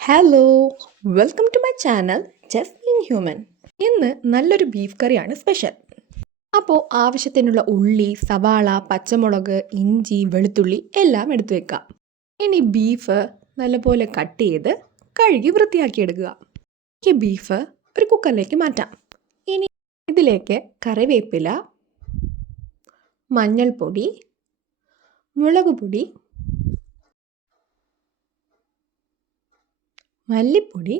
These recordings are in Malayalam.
Hello, welcome to my channel just being human. ഇന്ന് നല്ലൊരു ബീഫ് കറിയാണ് സ്പെഷ്യൽ. അപ്പോൾ ആവശ്യത്തിനുള്ള ഉള്ളി, സവാള, പച്ചമുളക്, ഇഞ്ചി, വെളുത്തുള്ളി എല്ലാം എടുത്തു വെക്കാം. ഇനി ബീഫ് നല്ലപോലെ കട്ട് ചെയ്ത് കഴുകി വൃത്തിയാക്കിയെടുക്കുക. ഈ ബീഫ് ഒരു കുക്കറിലേക്ക് മാറ്റാം. ഇനി ഇതിലേക്ക് കറിവേപ്പില, മഞ്ഞൾപ്പൊടി, മുളക് പൊടി, മല്ലിപ്പൊടി,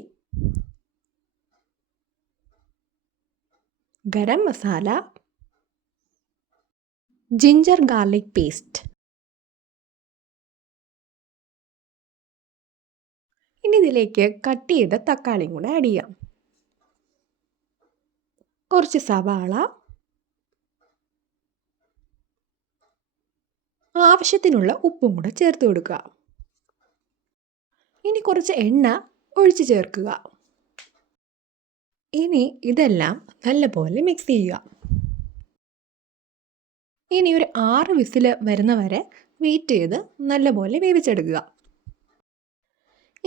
garam masala, ginger garlic paste. ഇനി ഇതിലേക്ക് കട്ട് ചെയ്ത തക്കാളിയും കൂടെ ആഡ് ചെയ്യാം. കുറച്ച് സവാള, ആവശ്യത്തിനുള്ള ഉപ്പും കൂടെ ചേർത്ത് കൊടുക്കുക. ഇനി കുറച്ച് എണ്ണ ഒഴിച്ച് ചേർക്കുക. ഇനി ഇതെല്ലാം നല്ലപോലെ മിക്സ് ചെയ്യുക. ഇനി ഒരു 6 വിസിൽ വരുന്നവരെ വെയിറ്റ് ചെയ്ത് നല്ലപോലെ വേവിച്ചെടുക്കുക.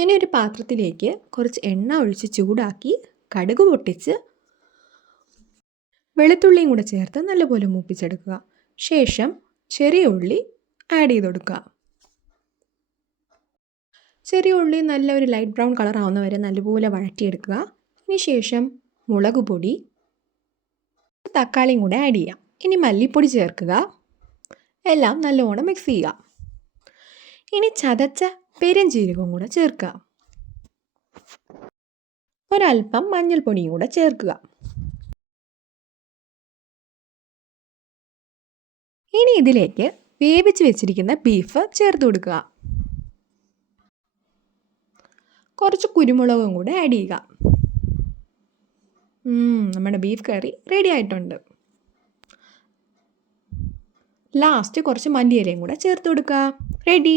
ഇനി ഒരു പാത്രത്തിലേക്ക് കുറച്ച് എണ്ണ ഒഴിച്ച് ചൂടാക്കി കടുക് പൊട്ടിച്ച് വെളുത്തുള്ളിയും കൂടെ ചേർത്ത് നല്ലപോലെ മൂപ്പിച്ചെടുക്കുക. ശേഷം ചെറിയ ഉള്ളി ആഡ് ചെയ്ത് കൊടുക്കുക. ചെറിയ ഉള്ളി നല്ല ഒരു ലൈറ്റ് ബ്രൗൺ കളർ ആവുന്നവരെ നല്ലപോലെ വഴറ്റിയെടുക്കുക. ഇനി ശേഷം മുളക് പൊടി, തക്കാളിയും കൂടെ ആഡ് ചെയ്യാം. ഇനി മല്ലിപ്പൊടി ചേർക്കുക. എല്ലാം നല്ലോണം മിക്സ് ചെയ്യുക. ഇനി ചതച്ച പെരുംജീരകവും കൂടെ ചേർക്കുക. ഒരല്പം മഞ്ഞൾപ്പൊടിയും കൂടെ ചേർക്കുക. ഇനി ഇതിലേക്ക് വേവിച്ച് വെച്ചിരിക്കുന്ന ബീഫ് ചേർത്ത് കൊടുക്കുക. കുറച്ച് കുരുമുളകും കൂടെ ആഡ് ചെയ്യുക. നമ്മുടെ ബീഫ് കറി റെഡി ആയിട്ടുണ്ട്. ലാസ്റ്റ് കുറച്ച് മല്ലിയിലയും കൂടെ ചേർത്ത് കൊടുക്കുക. റെഡി.